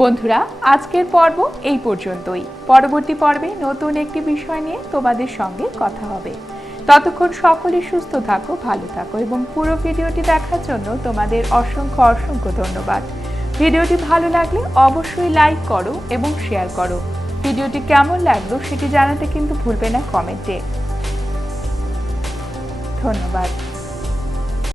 বন্ধুরা, আজকের পর্ব এই পর্যন্তই। পরবর্তী পর্বে নতুন একটি বিষয় নিয়ে তোমাদের সঙ্গে কথা হবে। ততক্ষণ সকলে সুস্থ থাকো, ভালো থাকো এবং পুরো ভিডিওটি দেখার জন্য তোমাদের অসংখ্য অসংখ্য ধন্যবাদ। ভিডিওটি ভালো লাগলে অবশ্যই লাইক করো এবং শেয়ার করো। ভিডিওটি কেমন লাগলো সেটি জানাতে কিন্তু ভুলবে না কমেন্টে। ধন্যবাদ।